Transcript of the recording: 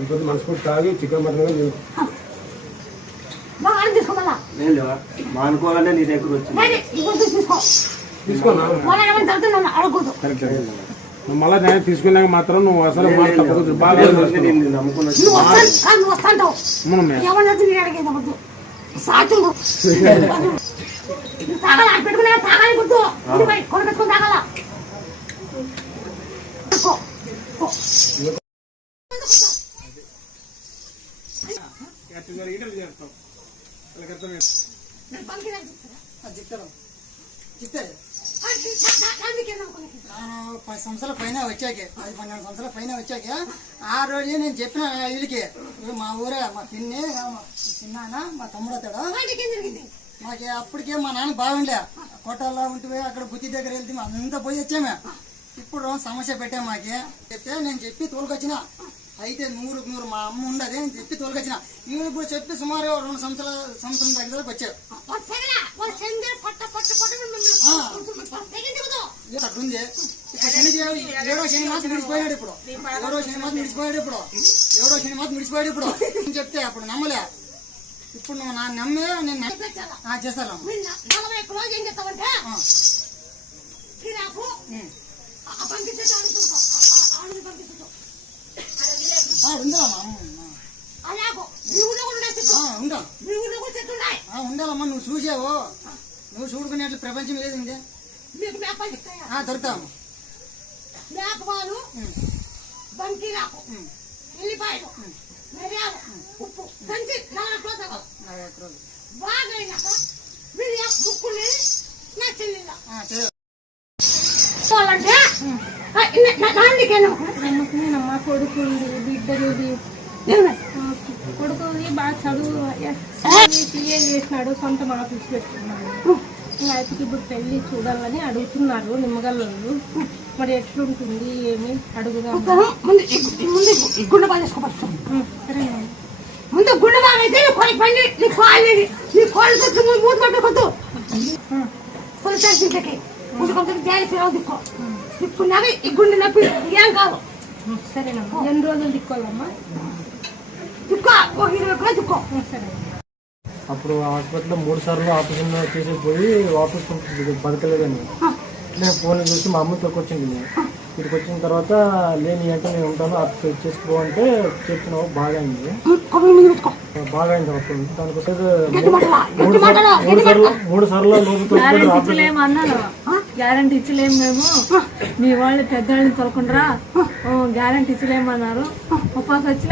ఇంకొద్ది మనస్ఫూర్తి తాగి చికెన్ మటన్ మానుకోవాలంటే నీ దగ్గర వచ్చింది తీసుకోనా మళ్ళా నేను తీసుకున్నాక మాత్రం నువ్వు అసలు బాగా నేను 10 సంవత్సరాల పైన వచ్చాకే 12 సంవత్సరాల పైన వచ్చాక ఆ రోజే నేను చెప్పిన వీళ్ళకి మా ఊరే మా పిన్ని చిన్నాన్న మా తమ్ముడు అతడు మాకు అప్పటికే మా నాన్న బాగుండే కోటల్లో ఉంటే అక్కడ బుద్ధి దగ్గర వెళ్తే అంతా పోయి వచ్చామే ఇప్పుడు సమస్య పెట్టాము మాకి చెప్తే నేను చెప్పి తోలుకొచ్చిన అయితే 100 మా అమ్మ ఉండదు అని చెప్పి తోలుకొచ్చిన వీళ్ళు కూడా చెప్పి సుమారు 2 సంవత్సరం దగ్గరకు వచ్చారు అట్లుంది ఏడో శని మాత్రం విడిచిపోయాడు ఇప్పుడు ఏడో శని మాత్రం విడిచిపోయాడు ఇప్పుడు చెప్తే అప్పుడు నమ్మలే ఇప్పుడు నువ్వు నా నమ్మే నేను చేస్తాను ఉండాలమ్మా నువ్వు చూసావు నువ్వు చూడుకునేట్లు ప్రపంచం లేదండి దొరుకుతాము మేకపాలు బంకీరాకు ఎల్లిపాయలు మిరియాలు ఉప్పు దంచి 4 రోజులు బాగా అయినాక మీరు ముక్కుని నా చెల్లిందా మా కొడుకు బిడ్డది కొడుకుది బాగా చదువు సిఏ చేసినాడు సొంత ఆఫీస్ పెట్టుకున్నాడు అయితే ఇప్పుడు పెళ్లి చూడాలని అడుగుతున్నారు నిమ్మగల్లు మరి ఎట్లుంటుంది ఏమి అడుగుదాం గుండె బాగా చేసుకోవచ్చు ముందు గుండె బాగా అయితే నీ కోళ్ళు మూడు పట్టుకొద్దు ఇంటికి దిక్కున్నాక ఈ గుండె నొప్పి ఏం కాదు సరేనమ్మా ఎన్ని రోజులు దిక్కోవాలమ్మా దిక్కో 20 రోజులు దిక్కో సరే అప్పుడు హాస్పిటల్లో 3 సార్లు ఆపరేషన్ చేసి పోయి వాపస్ బతకలేదని నేను ఫోన్ చూసి మా అమ్మ తొక్కొచ్చింది ఇక్కడికి వచ్చిన తర్వాత లేని అంటే నేను ఉంటాను అప్పుడు చేసుకో అంటే చెప్పినావు బాగా అయింది అప్పుడు దానికోసం 3 సార్లు గ్యారంటీ ఇచ్చలేము మేము మీ వాళ్ళు పెద్దవాళ్ళని తొలకుండా గ్యారంటీ ఇచ్చలేమన్నారు ఉపాధి వచ్చి